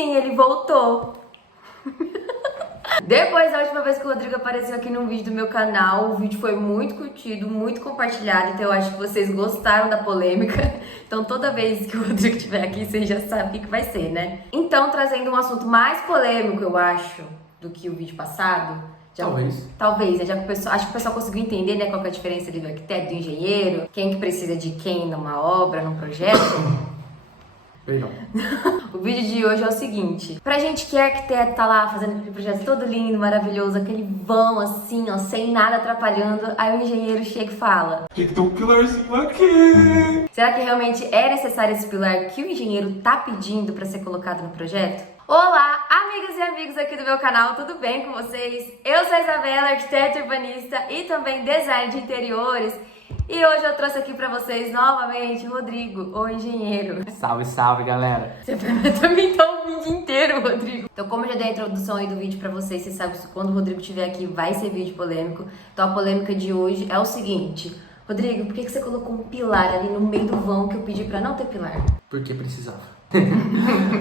Sim, ele voltou. Depois da última vez que o Rodrigo apareceu aqui num vídeo do meu canal, o vídeo foi muito curtido, muito compartilhado, então eu acho que vocês gostaram da polêmica. Então toda vez que o Rodrigo estiver aqui, vocês já sabem o que vai ser, né? Então, trazendo um assunto mais polêmico, eu acho, do que o vídeo passado. Talvez, né? Já que acho que o pessoal conseguiu entender, né, qual que é a diferença do arquiteto, do engenheiro, quem que precisa de quem numa obra, num projeto. O vídeo de hoje é o seguinte: pra gente que é arquiteto, tá lá fazendo aquele projeto todo lindo, maravilhoso, aquele vão assim, ó, sem nada atrapalhando, aí o engenheiro chega e fala: tem que ter um pilarzinho aqui. Será que realmente é necessário esse pilar que o engenheiro tá pedindo pra ser colocado no projeto? Olá, amigas e amigos aqui do meu canal, tudo bem com vocês? Eu sou a Isabela, arquiteta urbanista e também design de interiores. E hoje eu trouxe aqui pra vocês novamente o Rodrigo, o engenheiro. Salve, salve, galera! Você vai também estar o vídeo inteiro, Rodrigo. Então, como eu já dei a introdução aí do vídeo pra vocês, vocês sabem que quando o Rodrigo estiver aqui vai ser vídeo polêmico. Então, a polêmica de hoje é o seguinte: Rodrigo, por que você colocou um pilar ali no meio do vão que eu pedi pra não ter pilar? Porque precisava.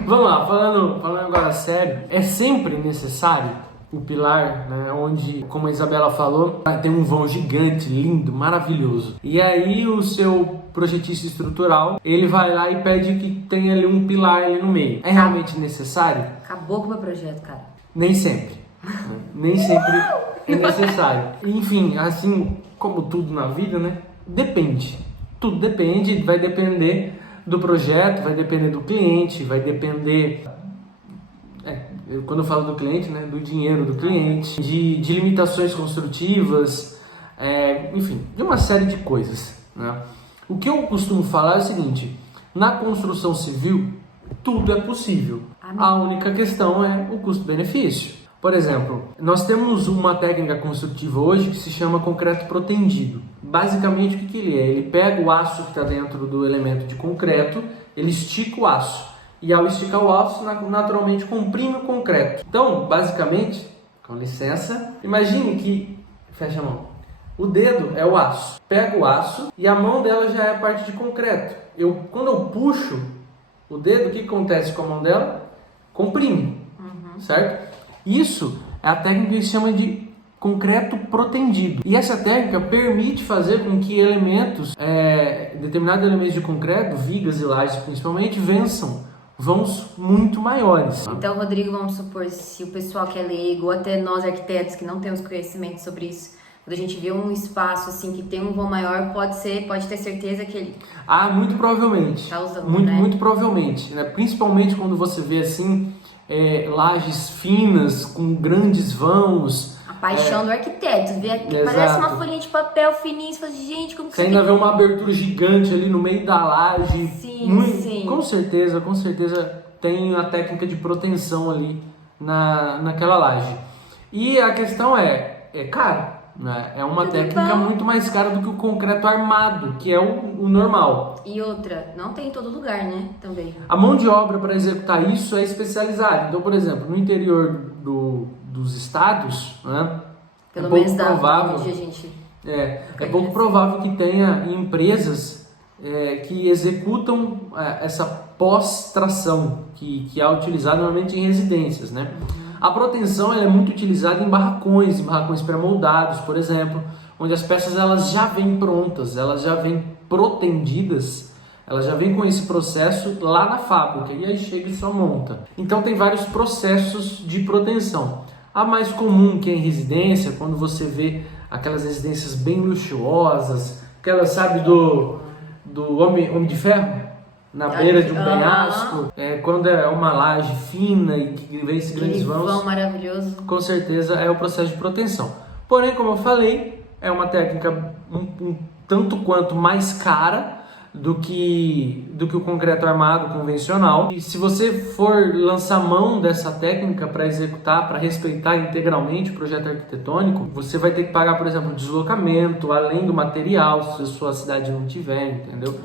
Vamos lá, falando agora sério, é sempre necessário o pilar, né, onde, como a Isabela falou, tem um vão gigante, lindo, maravilhoso. E aí o seu projetista estrutural, ele vai lá e pede que tenha ali um pilar ali no meio. É realmente necessário? Acabou com o meu projeto, cara. Nem sempre. Nem sempre é necessário. Enfim, assim como tudo na vida, né? Depende. Tudo depende, vai depender do projeto, vai depender do cliente, vai depender... Quando eu falo do cliente, né, do dinheiro do cliente, de limitações construtivas, enfim, de uma série de coisas, né? O que eu costumo falar é o seguinte: na construção civil, tudo é possível. A única questão é o custo-benefício. Por exemplo, nós temos uma técnica construtiva hoje que se chama concreto protendido. Basicamente, o que ele é? Ele pega o aço que está dentro do elemento de concreto, ele estica o aço. E ao esticar o aço, naturalmente comprime o concreto. Então, basicamente, com licença, imagine que, fecha a mão, o dedo é o aço. Pega o aço e a mão dela já é a parte de concreto. Quando eu puxo o dedo, o que acontece com a mão dela? Comprime, certo? Isso é a técnica que se chama de concreto protendido. E essa técnica permite fazer com que determinados elementos de concreto, vigas e lajes principalmente, vençam vãos muito maiores. Então, Rodrigo, vamos supor, se o pessoal que é leigo, ou até nós arquitetos que não temos conhecimento sobre isso, quando a gente vê um espaço assim que tem um vão maior, pode ter certeza que ele... muito provavelmente. Tá usando, muito provavelmente, né? Principalmente quando você vê assim, lajes finas, com grandes vãos. A paixão do arquiteto, vê aqui, parece uma folhinha de papel fininha, você fala, gente, como que você ainda vê uma abertura gigante ali no meio da laje. Sim. Com certeza tem a técnica de proteção ali naquela laje. E a questão é caro, né? É uma técnica muito mais cara do que o concreto armado, que é o normal. E outra, não tem em todo lugar, né? Também. A mão de obra para executar isso é especializada. Então, por exemplo, no interior dos estados, né, pelo menos da provável, onde a gente... é pouco provável que tenha empresas que executam essa pós-tração que é utilizada normalmente em residências, né? A proteção ela é muito utilizada em barracões pré-moldados, por exemplo, onde as peças elas já vêm prontas, elas já vêm protendidas, elas já vêm com esse processo lá na fábrica e aí chega e só monta. Então tem vários processos de proteção. A mais comum que é em residência, quando você vê aquelas residências bem luxuosas, aquelas, sabe, do Homem de Ferro, na beira de um penhasco, quando é uma laje fina e que vem esses grandes vãos, maravilhoso. Com certeza é o processo de proteção. Porém, como eu falei, é uma técnica um tanto quanto mais cara do que o concreto armado convencional. E se você for lançar mão dessa técnica para executar, para respeitar integralmente o projeto arquitetônico, você vai ter que pagar, por exemplo, deslocamento, além do material, se a sua cidade não tiver, entendeu?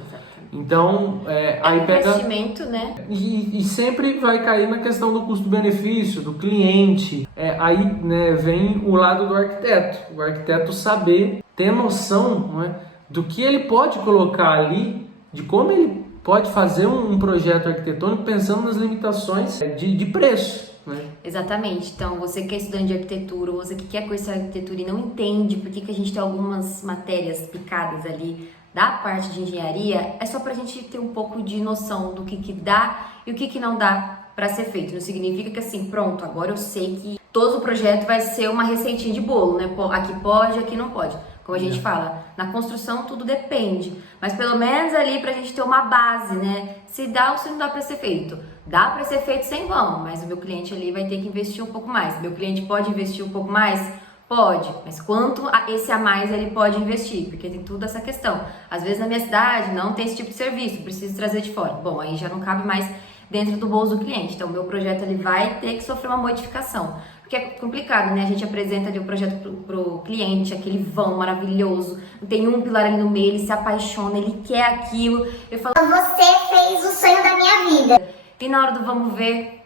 Então, aí pega... investimento, né? E sempre vai cair na questão do custo-benefício, do cliente. Aí, né, vem o lado do arquiteto. O arquiteto saber, ter noção, não é, do que ele pode colocar ali, de como ele pode fazer um projeto arquitetônico pensando nas limitações de preço, né? Exatamente. Então, você que é estudante de arquitetura, ou você que quer cursar arquitetura e não entende por que a gente tem algumas matérias picadas ali da parte de engenharia, é só pra gente ter um pouco de noção do que dá e o que não dá para ser feito. Não significa que assim, pronto, agora eu sei que todo o projeto vai ser uma receitinha de bolo, né? Aqui pode, aqui não pode. Como a gente fala, na construção tudo depende, mas pelo menos ali pra gente ter uma base, né? Se dá ou se não dá pra ser feito. Dá pra ser feito sem vão, mas o meu cliente ali vai ter que investir um pouco mais. Meu cliente pode investir um pouco mais? Pode, mas quanto esse a mais ele pode investir? Porque tem tudo essa questão. Às vezes na minha cidade não tem esse tipo de serviço, preciso trazer de fora. Bom, aí já não cabe mais dentro do bolso do cliente. Então, o meu projeto ele vai ter que sofrer uma modificação. Porque é complicado, né? A gente apresenta ali o projeto pro cliente, aquele vão maravilhoso. Tem um pilar ali no meio, ele se apaixona, ele quer aquilo. Eu falo, você fez o sonho da minha vida. E na hora do vamos ver,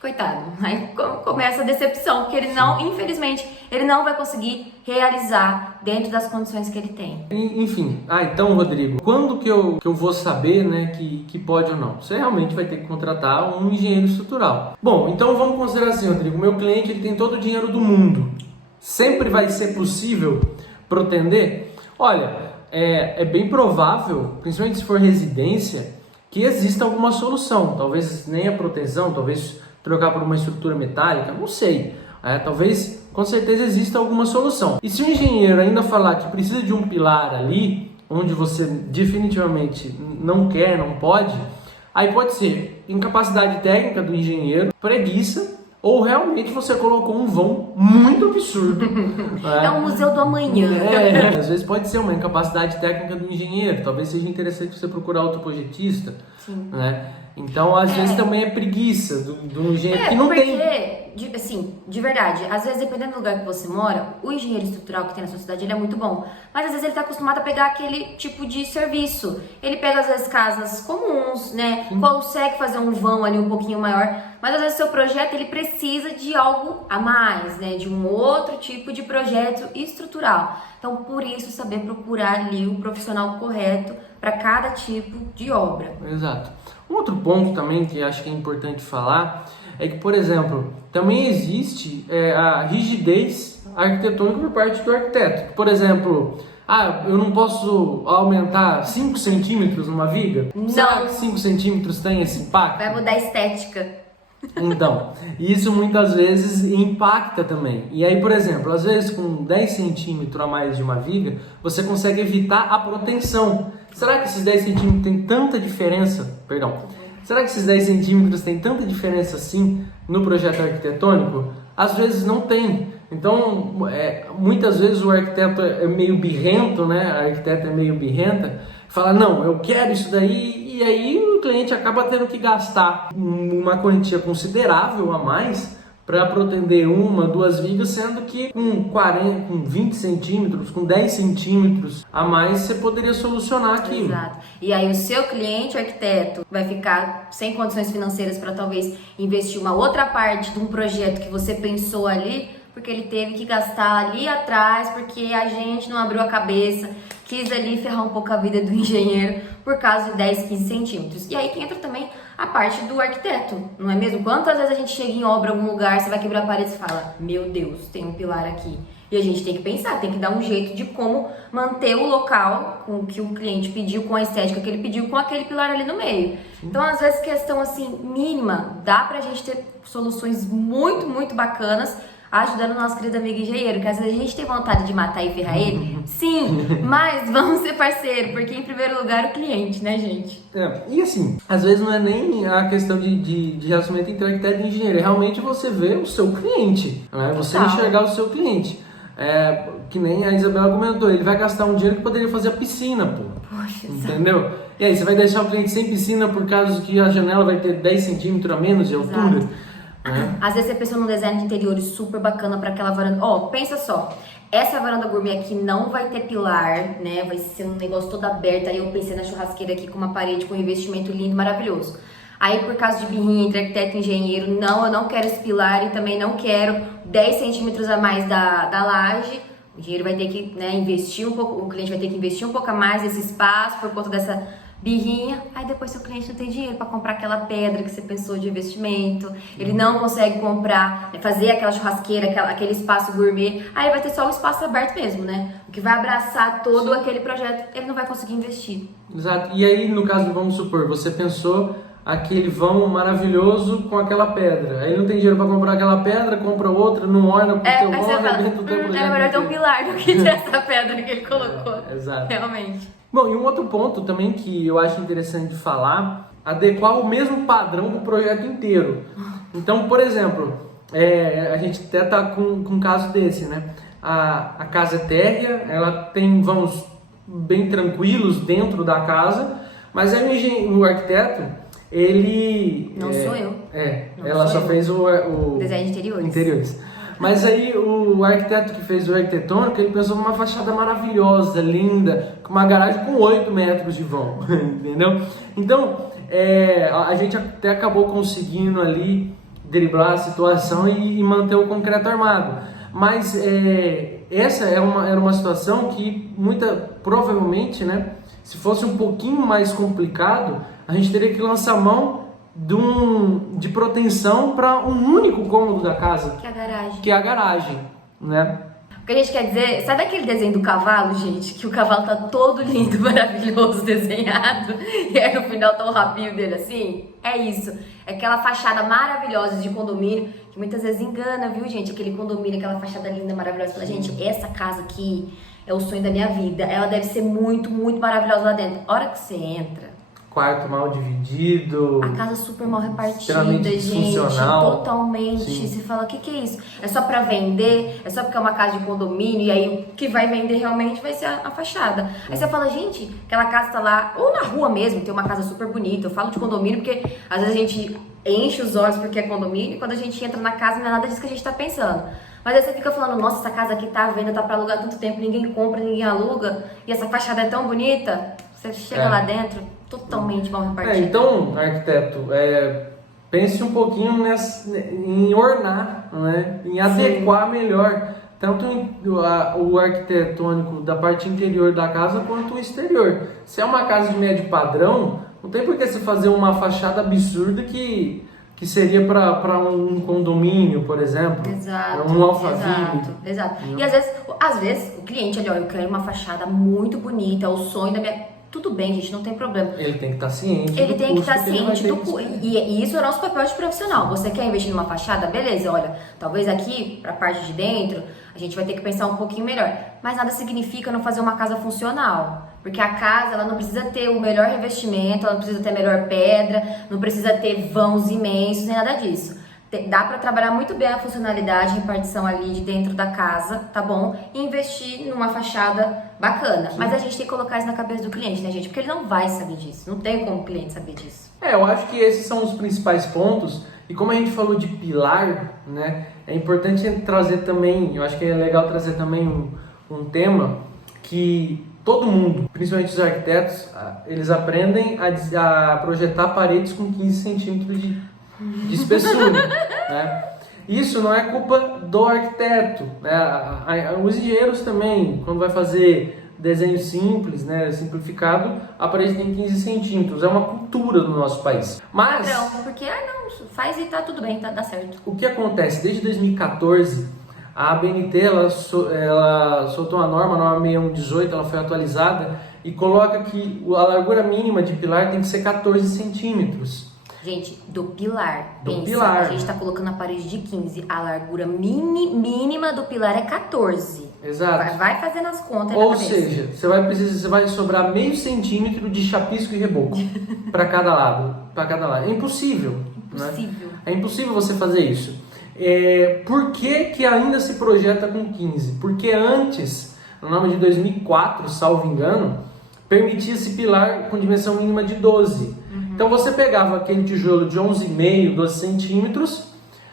coitado, aí começa a decepção, porque ele não, infelizmente, ele não vai conseguir realizar dentro das condições que ele tem. Enfim, então, Rodrigo, quando que eu vou saber, né, que pode ou não? Você realmente vai ter que contratar um engenheiro estrutural. Bom, então vamos considerar assim, Rodrigo, meu cliente ele tem todo o dinheiro do mundo. Sempre vai ser possível pretender? Olha, é bem provável, principalmente se for residência, que exista alguma solução. Talvez nem a proteção, talvez trocar por uma estrutura metálica, não sei. Talvez, com certeza, exista alguma solução. E se o engenheiro ainda falar que precisa de um pilar ali, onde você definitivamente não quer, não pode, aí pode ser incapacidade técnica do engenheiro, preguiça, ou realmente você colocou um vão muito absurdo. É um museu do amanhã. Às vezes pode ser uma incapacidade técnica do engenheiro. Talvez seja interessante você procurar outro projetista. Sim. Né? Então, às vezes também é preguiça do engenheiro que não tem. Porque, assim, de verdade, às vezes, dependendo do lugar que você mora, o engenheiro estrutural que tem na sua cidade, ele é muito bom. Mas, às vezes, ele tá acostumado a pegar aquele tipo de serviço. Ele pega, às vezes, casas comuns, né? Consegue fazer um vão ali um pouquinho maior. Mas, às vezes, seu projeto, ele precisa de algo a mais, né? De um outro tipo de projeto estrutural. Então, por isso, saber procurar ali o profissional correto para cada tipo de obra. Exato. Um outro ponto também que acho que é importante falar é que, por exemplo, também existe a rigidez arquitetônica por parte do arquiteto. Por exemplo, eu não posso aumentar 5 centímetros numa viga? Não. Será que 5 centímetros tem esse impacto? Vai mudar a estética. Então, isso muitas vezes impacta também. E aí, por exemplo, às vezes com 10 centímetros a mais de uma viga, você consegue evitar a proteção. Será que esses 10 centímetros tem tanta diferença? Perdão. Será que esses 10 centímetros tem tanta diferença assim no projeto arquitetônico? Às vezes não tem. Então, muitas vezes o arquiteto é meio birrento, né? A arquiteta é meio birrenta, fala, não, eu quero isso daí, e aí o cliente acaba tendo que gastar uma quantia considerável a mais para protender 1, 2 vigas, sendo que com 20 centímetros, com 10 centímetros a mais, você poderia solucionar aquilo. Exato. E aí o seu cliente, o arquiteto, vai ficar sem condições financeiras para talvez investir uma outra parte de um projeto que você pensou ali, porque ele teve que gastar ali atrás, porque a gente não abriu a cabeça, quis ali ferrar um pouco a vida do engenheiro por causa de 10, 15 centímetros. E aí que entra também a parte do arquiteto, não é mesmo? Quantas vezes a gente chega em obra, em algum lugar, você vai quebrar a parede e fala, meu Deus, tem um pilar aqui. E a gente tem que pensar, tem que dar um jeito de como manter o local com o que o cliente pediu, com a estética que ele pediu, com aquele pilar ali no meio. Então, às vezes, questão assim, mínima, dá pra gente ter soluções muito, muito bacanas, ajudando o nosso querido amigo engenheiro, que às vezes a gente tem vontade de matar e ferrar ele, sim, mas vamos ser parceiro, porque em primeiro lugar o cliente, né, gente? E assim, às vezes não é nem a questão de relacionamento entre arquiteto e engenheiro, é realmente você ver o seu cliente, né? Você enxergar o seu cliente. Que nem a Isabela comentou, ele vai gastar um dinheiro que poderia fazer a piscina, pô. Poxa, entendeu? E aí, você vai deixar o cliente sem piscina por causa que a janela vai ter 10 centímetros a menos de altura? Exato. Às vezes você pensou num design de interiores super bacana para aquela varanda. Pensa só, essa varanda gourmet aqui não vai ter pilar, né? Vai ser um negócio todo aberto. Aí eu pensei na churrasqueira aqui com uma parede com revestimento lindo, maravilhoso. Aí por causa de birrinha entre arquiteto e engenheiro, não, eu não quero esse pilar e também não quero 10 centímetros a mais da laje. O engenheiro vai ter que investir um pouco, o cliente vai ter que investir um pouco a mais nesse espaço por conta dessa birrinha, aí depois seu cliente não tem dinheiro para comprar aquela pedra que você pensou de investimento, ele não consegue comprar, fazer aquela churrasqueira, aquele espaço gourmet, aí vai ter só o espaço aberto mesmo, né? O que vai abraçar todo aquele projeto, ele não vai conseguir investir. Exato. E aí, no caso, vamos supor, você pensou aquele vão maravilhoso com aquela pedra. Aí ele não tem dinheiro para comprar aquela pedra, compra outra, não olha pro teu vão, arrebenta o teu projeto. Era melhor ter um pilar do que ter essa pedra que ele colocou. Exato. Realmente. Bom, e um outro ponto também que eu acho interessante de falar, adequar o mesmo padrão pro projeto inteiro. Então, por exemplo, a gente até tá com um caso desse, né? A casa é térrea, ela tem vãos bem tranquilos dentro da casa, mas aí o arquiteto, ele... Não sou eu. Ela só fez o design de interiores. Mas aí o arquiteto que fez o arquitetônico, ele pensou numa fachada maravilhosa, linda, com uma garagem com 8 metros de vão, entendeu? Então, a gente até acabou conseguindo ali driblar a situação e manter o concreto armado. Mas essa era uma situação que provavelmente, né, se fosse um pouquinho mais complicado, a gente teria que lançar mão de proteção para um único cômodo da casa, que é a garagem, né? O que a gente quer dizer, sabe aquele desenho do cavalo, gente? Que o cavalo tá todo lindo, maravilhoso, desenhado, e aí no final tá o rabinho dele assim? É isso, é aquela fachada maravilhosa de condomínio, que muitas vezes engana, viu, gente? Aquele condomínio, aquela fachada linda, maravilhosa. Fala, gente, essa casa aqui é o sonho da minha vida, ela deve ser muito, muito maravilhosa lá dentro. A hora que você entra... Quarto mal dividido. A casa super mal repartida, extremamente gente. disfuncional. Totalmente. Sim. Você fala, o que é isso? É só pra vender? É só porque é uma casa de condomínio? E aí o que vai vender realmente vai ser a fachada. Aí você fala, gente, aquela casa tá lá, ou na rua mesmo, tem uma casa super bonita. Eu falo de condomínio porque às vezes a gente enche os olhos porque é condomínio. E quando a gente entra na casa não é nada disso que a gente tá pensando. Mas aí você fica falando, nossa, essa casa aqui tá à venda, tá pra alugar há tanto tempo, ninguém compra, ninguém aluga. E essa fachada é tão bonita. Você chega lá dentro, totalmente mal repartido. Então, arquiteto, pense um pouquinho em ornar, né? Em adequar melhor tanto o arquitetônico da parte interior da casa quanto o exterior. Se é uma casa de médio padrão, não tem por que você fazer uma fachada absurda que seria para um condomínio, por exemplo. Exato. Um Alphaville. Exato. E às vezes o cliente ali, ó, eu quero uma fachada muito bonita, é o sonho da minha... Tudo bem, gente, não tem problema. Ele tem que estar ciente. Ele tem que estar ciente do custo. E isso é o nosso papel de profissional. Você quer investir numa fachada? Beleza, olha, talvez aqui, pra parte de dentro, a gente vai ter que pensar um pouquinho melhor. Mas nada significa não fazer uma casa funcional. Porque a casa, ela não precisa ter o melhor revestimento, ela não precisa ter a melhor pedra, não precisa ter vãos imensos, nem nada disso. Dá pra trabalhar muito bem a funcionalidade, a repartição ali de dentro da casa, tá bom? E investir numa fachada bacana. Sim. Mas a gente tem que colocar isso na cabeça do cliente, né, gente? Porque ele não vai saber disso. Não tem como o cliente saber disso. Eu acho que esses são os principais pontos. E como a gente falou de pilar, né? É importante trazer também, eu acho que é legal trazer também um tema que todo mundo, principalmente os arquitetos, eles aprendem a projetar paredes com 15 centímetros de espessura, né? Isso não é culpa do arquiteto, né? Os engenheiros também, quando vai fazer desenho simples, né, simplificado, a parede tem 15 centímetros. É uma cultura do nosso país. Mas... Não, porque, não, faz e tá tudo bem, dá certo. O que acontece? Desde 2014, a ABNT, ela soltou uma norma 6118, ela foi atualizada, e coloca que a largura mínima de pilar tem que ser 14 centímetros. Gente, do pilar. Do pensa, pilar. A gente tá colocando a parede de 15. A largura mínima do pilar é 14. Exato. Vai fazendo as contas aí Ou na cabeça. seja, você vai sobrar meio centímetro de chapisco e reboco para cada lado. É impossível. Impossível. Né? É impossível você fazer isso. Por que ainda se projeta com 15? Porque antes, no norma de 2004, salvo engano, permitia-se pilar com dimensão mínima de 12. Então você pegava aquele tijolo de 11,5, 12 centímetros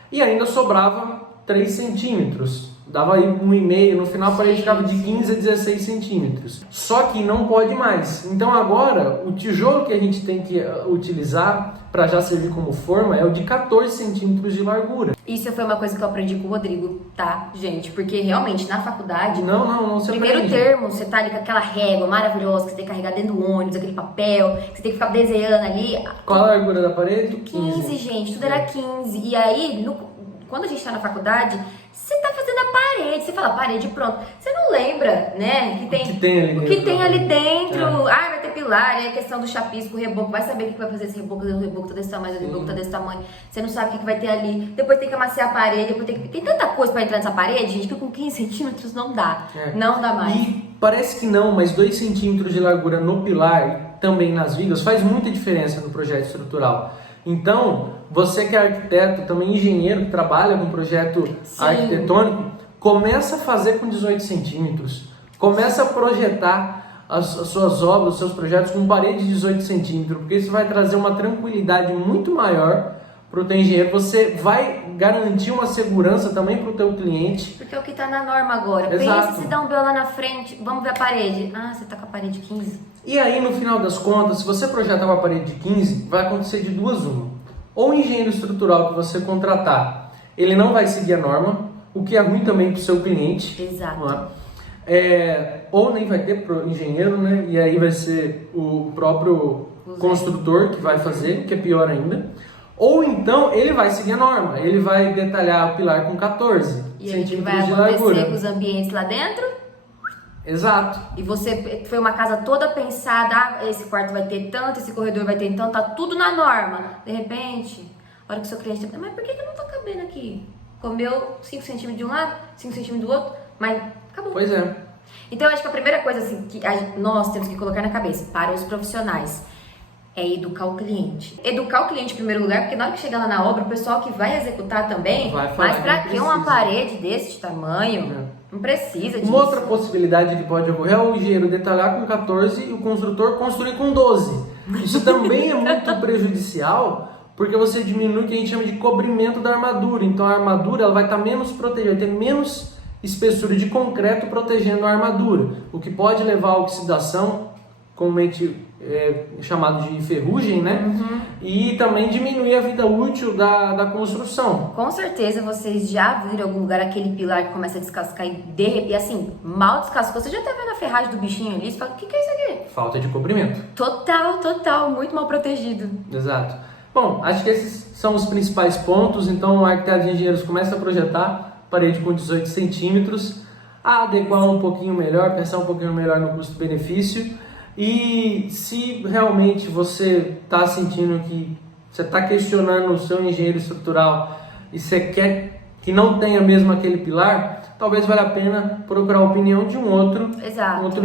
e ainda sobrava 3 centímetros. Dava aí 1,5, no final a parede ficava de 15 a 16 centímetros. Só que não pode mais. Então agora, o tijolo que a gente tem que utilizar para já servir como forma é o de 14 centímetros de largura. Isso foi uma coisa que eu aprendi com o Rodrigo, tá, gente? Porque realmente na faculdade, Não se primeiro aprende. termo, você tá ali com aquela régua maravilhosa que você tem que carregar dentro do ônibus, aquele papel, que você tem que ficar desenhando ali. Qual a largura da parede? 15, gente, tudo era 15. E aí, quando a gente tá na faculdade, você tá fazendo a parede, você fala parede, pronto. Você não lembra, né? O que tem ali o dentro. que tem ali dentro. Ah, vai ter pilar, aí a questão do chapisco, o reboco. Vai saber o que vai fazer esse reboco, o reboco tá desse tamanho, o reboco tá desse tamanho. Você não sabe o que vai ter ali. Depois tem que amaciar a parede, depois tem tanta coisa pra entrar nessa parede, gente, que com 15 centímetros não dá. Não dá mais. E parece que não, mas 2 centímetros de largura no pilar e também nas vigas faz muita diferença no projeto estrutural. Então, você que é arquiteto, também engenheiro, que trabalha com projeto arquitetônico, começa a fazer com 18 centímetros. Começa a projetar as suas obras, os seus projetos com parede de 18 centímetros, porque isso vai trazer uma tranquilidade muito maior para o teu engenheiro. Você vai garantir uma segurança também para o teu cliente. Porque é o que tá na norma agora. Exato. Pensa se dá um BO lá na frente, vamos ver a parede. Ah, você tá com a parede 15. E aí, no final das contas, se você projetar uma parede de 15, vai acontecer de duas uma. Ou o engenheiro estrutural que você contratar, ele não vai seguir a norma, o que é ruim também para o seu cliente. Exato. Não é? Ou nem vai ter pro engenheiro, né? E aí vai ser o próprio construtor que vai fazer, que é pior ainda. Ou então ele vai seguir a norma, ele vai detalhar o pilar com 14 E aí o que vai centímetros de acontecer largura. com os ambientes lá dentro? Exato. E você foi uma casa toda pensada, ah, esse quarto vai ter tanto, esse corredor vai ter tanto, tá tudo na norma. De repente, a hora que o seu cliente tá, mas por que não tá cabendo aqui? Comeu 5 centímetros de um lado, 5 centímetros do outro, mas acabou. Pois é. Então, eu acho que a primeira coisa assim, que nós temos que colocar na cabeça, para os profissionais, é educar o cliente. Educar o cliente em primeiro lugar, porque na hora que chegar lá na obra, o pessoal que vai executar também, Vai falar mas pra que que não uma precisa. parede desse tamanho? Não precisa disso. Uma outra possibilidade que pode ocorrer é o engenheiro detalhar com 14 e o construtor construir com 12. Isso também é muito prejudicial, porque você diminui o que a gente chama de cobrimento da armadura. Então a armadura ela vai estar menos protegida, vai ter menos espessura de concreto protegendo a armadura, o que pode levar à oxidação, comumente chamado de ferrugem, né? E também diminuir a vida útil da construção. Com certeza vocês já viram em algum lugar aquele pilar que começa a descascar e assim, mal descascou. Você já tá vendo a ferragem do bichinho ali? Você fala, o que é isso aqui? Falta de cobrimento. Total, muito mal protegido. Exato. Bom, acho que esses são os principais pontos. Então, arquitetos e engenheiros começam a projetar parede com 18 centímetros, a adequar um pouquinho melhor, pensar um pouquinho melhor no custo-benefício. E se realmente você está sentindo que você está questionando o seu engenheiro estrutural e você quer que não tenha mesmo aquele pilar, talvez valha a pena procurar a opinião de um outro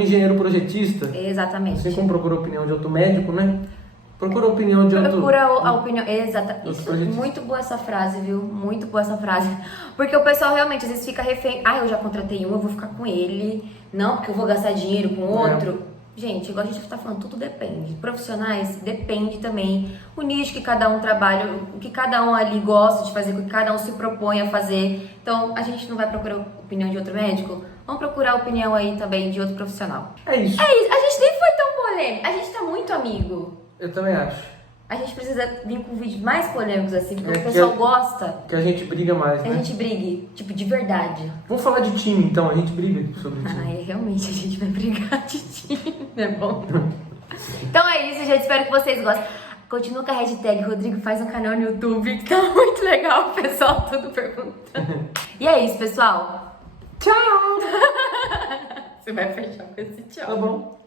engenheiro projetista. Exatamente. Assim como procura a opinião de outro médico, né? Procura a opinião de outro... Procura a opinião, exatamente. outro Isso, projetista. muito boa essa frase, viu? Muito boa essa frase. Porque o pessoal realmente às vezes fica refém. Ah, eu já contratei um, eu vou ficar com ele. Não, porque eu vou gastar dinheiro com outro. Gente, igual a gente tá falando, tudo depende. Profissionais, depende também. O nicho que cada um trabalha, o que cada um ali gosta de fazer, o que cada um se propõe a fazer. Então, a gente não vai procurar a opinião de outro médico? Vamos procurar a opinião aí também de outro profissional. É isso. É isso, a gente nem foi tão polêmico. A gente tá muito amigo. Eu também acho. A gente precisa vir com vídeos mais polêmicos assim, porque É o pessoal que- gosta Que a gente briga mais, que né? a gente brigue, tipo, de verdade. Vamos falar de time, então. A gente briga sobre time. Ai, realmente a gente vai brigar de time, é bom. Então é isso, gente. Espero que vocês gostem. Continua com a hashtag Rodrigo faz um canal no YouTube, que tá muito legal, o pessoal tudo perguntando. E é isso, pessoal. Tchau! Você vai fechar com esse tchau. Tá bom.